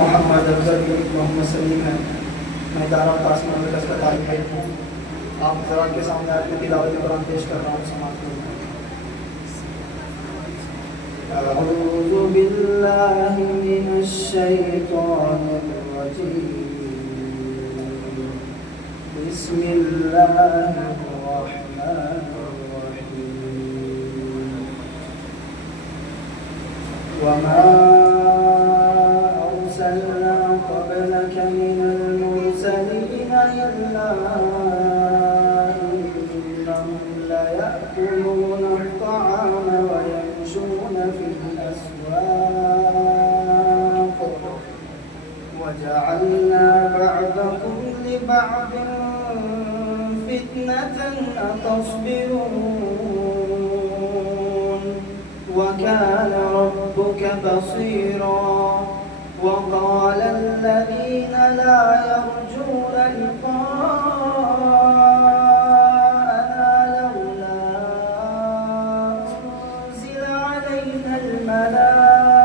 मोहम्मद अफजल मोहम्मद सलीम है। मैं इदारा तासमा मदरस का तालिब है हूँ। आप ज़रा के सामने आज मैं तिलावत कुरान पेश कर रहा हूँ। समाप्त करूँ। अऊज़ु बिल्लाहि मिनश शैतानिर रजीम। बिस्मिल्लाहिर रहमानिर रहीम। वमा أرسلنا قبلك من المرسلين إلا إنهم ليأكلون الطعام ويمشون في الأسواق وجعلنا بعضكم لبعض فتنة أتصبرون وكان ربك بصيرا. وقال الذين لا يرجون لقاءنا لولا أنزل علينا الملائكة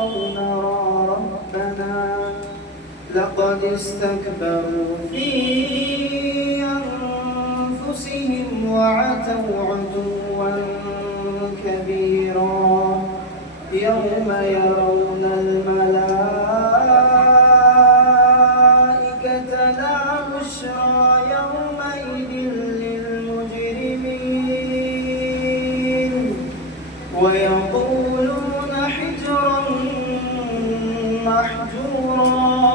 أو نرى ربنا لقد استكبروا في أنفسهم وعتوا عتوا كبيرا. يوم يرون الملائكة لا بشرى يومئذ للمجرمين ويقولون حجرا محجورا.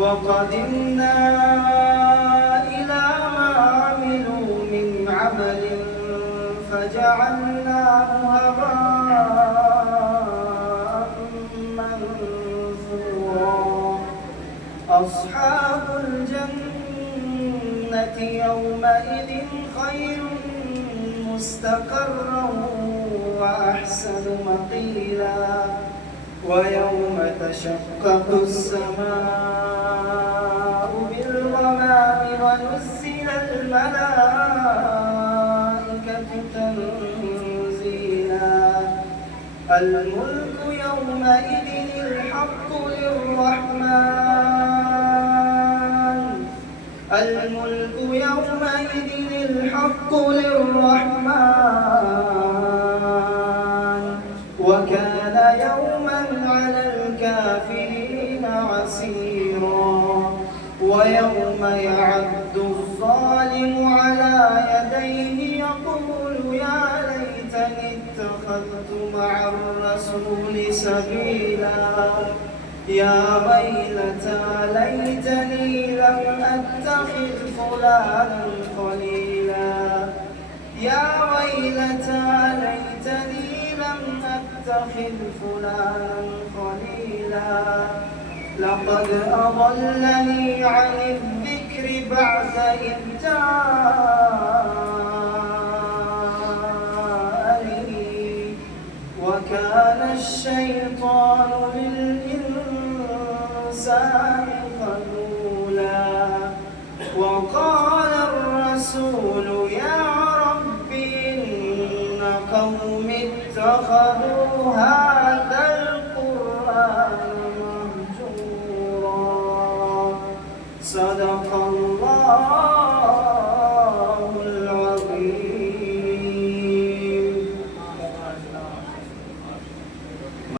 وقدمنا إلى ما عملوا من عمل فجعلناه هباء منثورا. أصحاب الجنة يومئذ خير مستقرا وأحسن مقيلا. ويوم تشقق السماء بالغمام ونزل الملائكة تنزيلا. الملك يومئذ الحق للرحمن. الملك يومئذ الحق للرحمن وكان يوما على الكافرين عسيرا. ويوم يعد الظالم على يديه يقول يا ليتني اتخذت مع الرسول سبيلا. يا ويلتى ليتني لم أتخذ فلانا خليلا. يا ويلتى ليتني لم أتخذ فلانا خليلا. لقد أضلني عن الذكر بعد إذ جاءني وكان الشيطان للإنسان